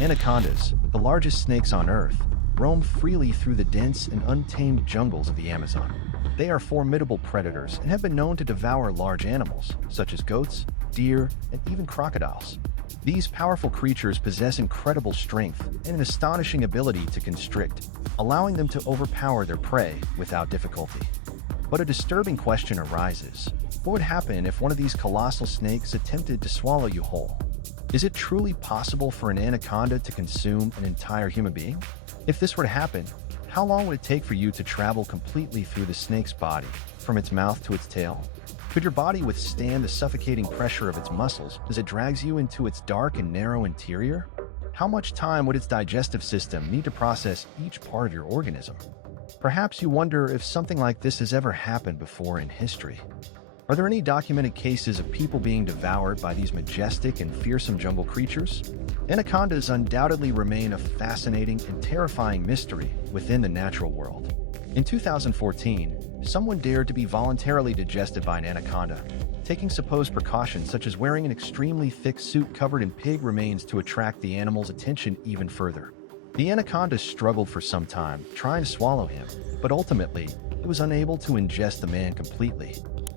Anacondas, the largest snakes on Earth, roam freely through the dense and untamed jungles of the Amazon. They are formidable predators and have been known to devour large animals, such as goats, deer, and even crocodiles. These powerful creatures possess incredible strength and an astonishing ability to constrict, allowing them to overpower their prey without difficulty. But a disturbing question arises. What would happen if one of these colossal snakes attempted to swallow you whole? Is it truly possible for an anaconda to consume an entire human being? If this were to happen, how long would it take for you to travel completely through the snake's body, from its mouth to its tail? Could your body withstand the suffocating pressure of its muscles as it drags you into its dark and narrow interior? How much time would its digestive system need to process each part of your organism? Perhaps you wonder if something like this has ever happened before in history. Are there any documented cases of people being devoured by these majestic and fearsome jungle creatures? Anacondas undoubtedly remain a fascinating and terrifying mystery within the natural world. In 2014, someone dared to be voluntarily digested by an anaconda, taking supposed precautions such as wearing an extremely thick suit covered in pig remains to attract the animal's attention even further. The anaconda struggled for some time, trying to swallow him, but ultimately, it was unable to ingest the man completely.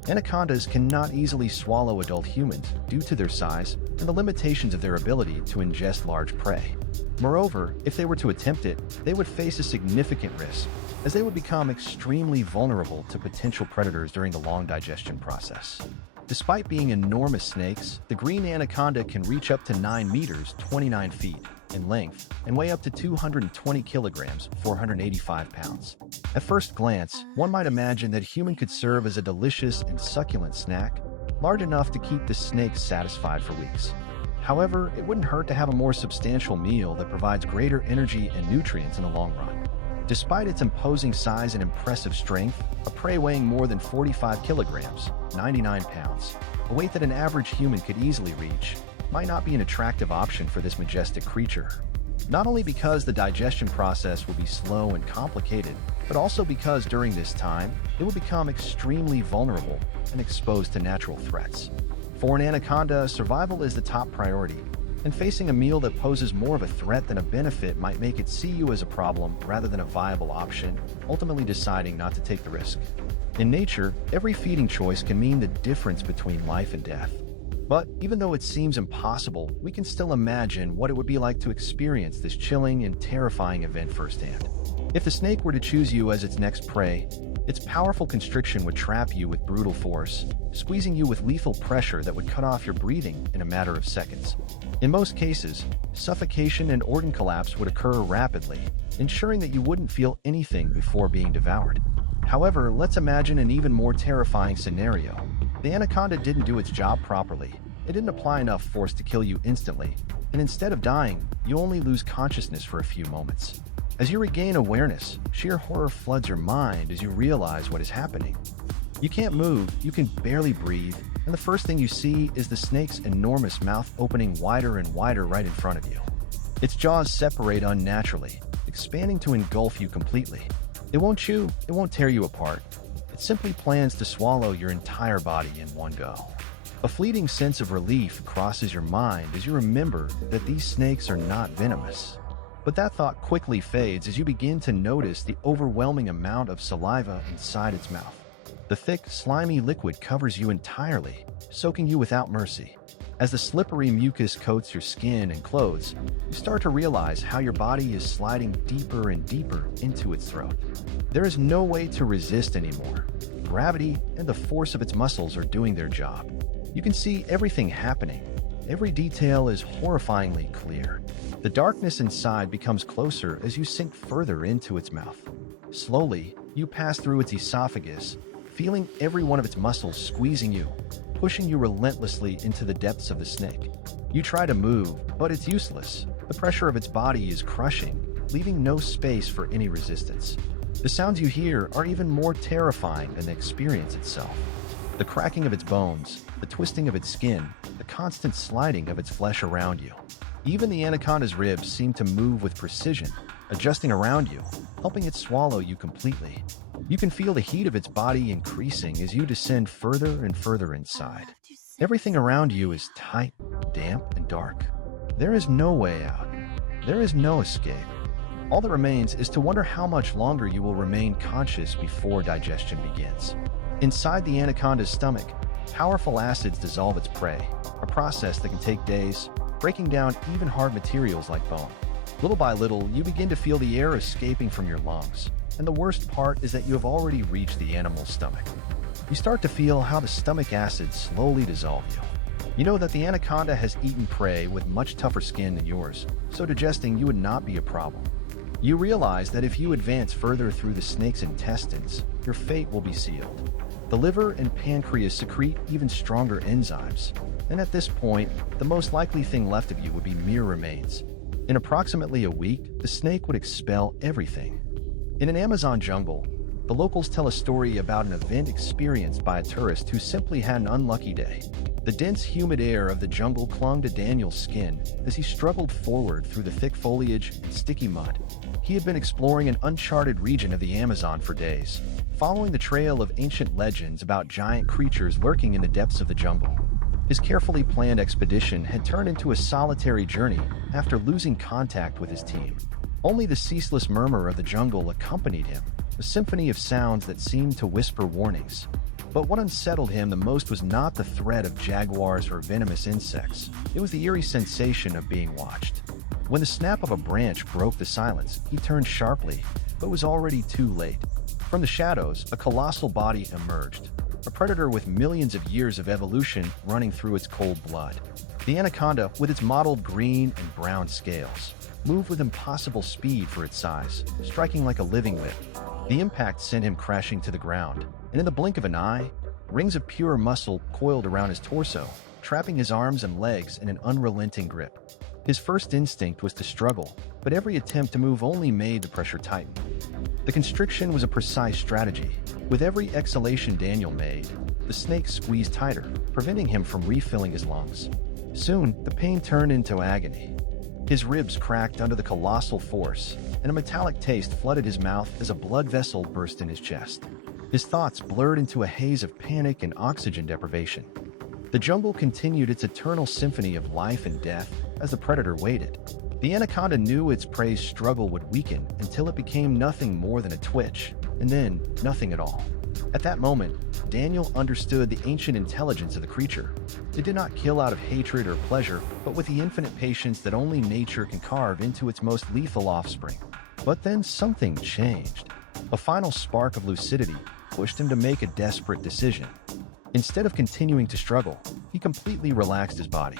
Anacondas cannot easily swallow adult humans due to their size and the limitations of their ability to ingest large prey. Moreover, if they were to attempt it, they would face a significant risk, as they would become extremely vulnerable to potential predators during the long digestion process. Despite being enormous snakes, the green anaconda can reach up to 9 meters, 29 feet, in length and weigh up to 220 kilograms, 485 pounds. At first glance, one might imagine that a human could serve as a delicious and succulent snack, large enough to keep the snake satisfied for weeks. However, it wouldn't hurt to have a more substantial meal that provides greater energy and nutrients in the long run. Despite its imposing size and impressive strength, a prey weighing more than 45 kilograms, 99 pounds, a weight that an average human could easily reach, might not be an attractive option for this majestic creature. Not only because the digestion process will be slow and complicated, but also because during this time, it will become extremely vulnerable and exposed to natural threats. For an anaconda, survival is the top priority, and facing a meal that poses more of a threat than a benefit might make it see you as a problem rather than a viable option, ultimately deciding not to take the risk. In nature, every feeding choice can mean the difference between life and death. But even though it seems impossible, we can still imagine what it would be like to experience this chilling and terrifying event firsthand. If the snake were to choose you as its next prey, its powerful constriction would trap you with brutal force, squeezing you with lethal pressure that would cut off your breathing in a matter of seconds. In most cases, suffocation and organ collapse would occur rapidly, ensuring that you wouldn't feel anything before being devoured. However, let's imagine an even more terrifying scenario. The anaconda didn't do its job properly. It didn't apply enough force to kill you instantly, and instead of dying, you only lose consciousness for a few moments. As you regain awareness, sheer horror floods your mind as you realize what is happening. You can't move, you can barely breathe, and the first thing you see is the snake's enormous mouth opening wider and wider right in front of you. Its jaws separate unnaturally, expanding to engulf you completely. It won't chew, it won't tear you apart. It simply plans to swallow your entire body in one go. A fleeting sense of relief crosses your mind as you remember that these snakes are not venomous. But that thought quickly fades as you begin to notice the overwhelming amount of saliva inside its mouth. The thick, slimy liquid covers you entirely, soaking you without mercy. As the slippery mucus coats your skin and clothes, you start to realize how your body is sliding deeper and deeper into its throat. There is no way to resist anymore. Gravity and the force of its muscles are doing their job. You can see everything happening. Every detail is horrifyingly clear. The darkness inside becomes closer as you sink further into its mouth. Slowly, you pass through its esophagus, feeling every one of its muscles squeezing you, pushing you relentlessly into the depths of the snake. You try to move, but it's useless. The pressure of its body is crushing, leaving no space for any resistance. The sounds you hear are even more terrifying than the experience itself. The cracking of its bones, the twisting of its skin, the constant sliding of its flesh around you. Even the anaconda's ribs seem to move with precision, adjusting around you, helping it swallow you completely. You can feel the heat of its body increasing as you descend further and further inside. Everything around you is tight, damp, and dark. There is no way out. There is no escape. All that remains is to wonder how much longer you will remain conscious before digestion begins. Inside the anaconda's stomach, powerful acids dissolve its prey, a process that can take days, breaking down even hard materials like bone. Little by little, you begin to feel the air escaping from your lungs, and the worst part is that you have already reached the animal's stomach. You start to feel how the stomach acids slowly dissolve you. You know that the anaconda has eaten prey with much tougher skin than yours, so digesting you would not be a problem. You realize that if you advance further through the snake's intestines, your fate will be sealed. The liver and pancreas secrete even stronger enzymes, and at this point, the most likely thing left of you would be mere remains. In approximately a week, the snake would expel everything. In an Amazon jungle, the locals tell a story about an event experienced by a tourist who simply had an unlucky day. The dense, humid air of the jungle clung to Daniel's skin as he struggled forward through the thick foliage and sticky mud. He had been exploring an uncharted region of the Amazon for days, following the trail of ancient legends about giant creatures lurking in the depths of the jungle. His carefully planned expedition had turned into a solitary journey after losing contact with his team. Only the ceaseless murmur of the jungle accompanied him, a symphony of sounds that seemed to whisper warnings. But what unsettled him the most was not the threat of jaguars or venomous insects. It was the eerie sensation of being watched. When the snap of a branch broke the silence, he turned sharply, but was already too late. From the shadows, a colossal body emerged, a predator with millions of years of evolution running through its cold blood. The anaconda, with its mottled green and brown scales, moved with impossible speed for its size, striking like a living whip. The impact sent him crashing to the ground, and in the blink of an eye, rings of pure muscle coiled around his torso, trapping his arms and legs in an unrelenting grip. His first instinct was to struggle, but every attempt to move only made the pressure tighten. The constriction was a precise strategy. With every exhalation Daniel made, the snake squeezed tighter, preventing him from refilling his lungs. Soon, the pain turned into agony. His ribs cracked under the colossal force, and a metallic taste flooded his mouth as a blood vessel burst in his chest. His thoughts blurred into a haze of panic and oxygen deprivation. The jungle continued its eternal symphony of life and death as the predator waited. The anaconda knew its prey's struggle would weaken until it became nothing more than a twitch, and then nothing at all. At that moment, Daniel understood the ancient intelligence of the creature. It did not kill out of hatred or pleasure, but with the infinite patience that only nature can carve into its most lethal offspring. But then something changed. A final spark of lucidity pushed him to make a desperate decision. Instead of continuing to struggle, he completely relaxed his body.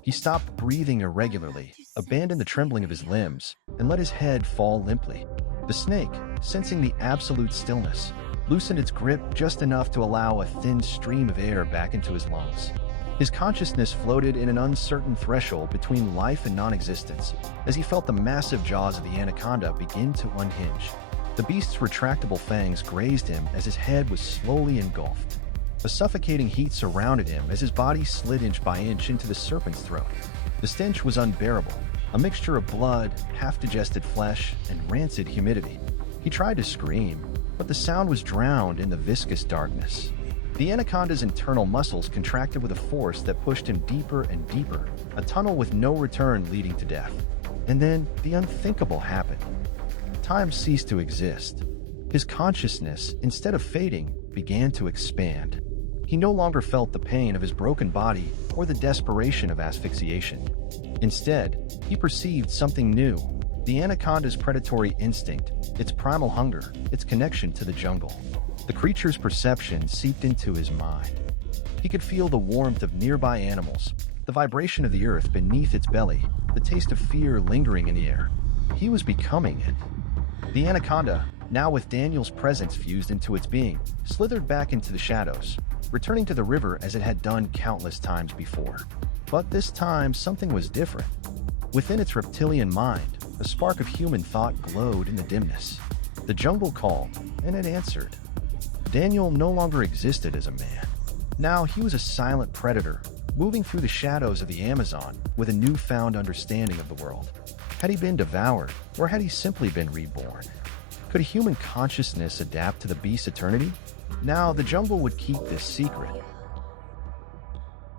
He stopped breathing irregularly, abandoned the trembling of his limbs, and let his head fall limply. The snake, sensing the absolute stillness, loosened its grip just enough to allow a thin stream of air back into his lungs. His consciousness floated in an uncertain threshold between life and non-existence as he felt the massive jaws of the anaconda begin to unhinge. The beast's retractable fangs grazed him as his head was slowly engulfed. A suffocating heat surrounded him as his body slid inch by inch into the serpent's throat. The stench was unbearable, a mixture of blood, half-digested flesh, and rancid humidity. He tried to scream, but the sound was drowned in the viscous darkness. The anaconda's internal muscles contracted with a force that pushed him deeper and deeper, a tunnel with no return leading to death. And then the unthinkable happened. Time ceased to exist. His consciousness, instead of fading, began to expand. He no longer felt the pain of his broken body or the desperation of asphyxiation. Instead, he perceived something new, the anaconda's predatory instinct, its primal hunger, its connection to the jungle. The creature's perception seeped into his mind. He could feel the warmth of nearby animals, the vibration of the earth beneath its belly, the taste of fear lingering in the air. He was becoming it. The anaconda, now with Daniel's presence fused into its being, slithered back into the shadows, returning to the river as it had done countless times before. But this time, something was different. Within its reptilian mind, a spark of human thought glowed in the dimness. The jungle called, and it answered. Daniel no longer existed as a man. Now he was a silent predator, moving through the shadows of the Amazon with a newfound understanding of the world. Had he been devoured, or had he simply been reborn? Could human consciousness adapt to the beast's eternity? Now, the jungle would keep this secret,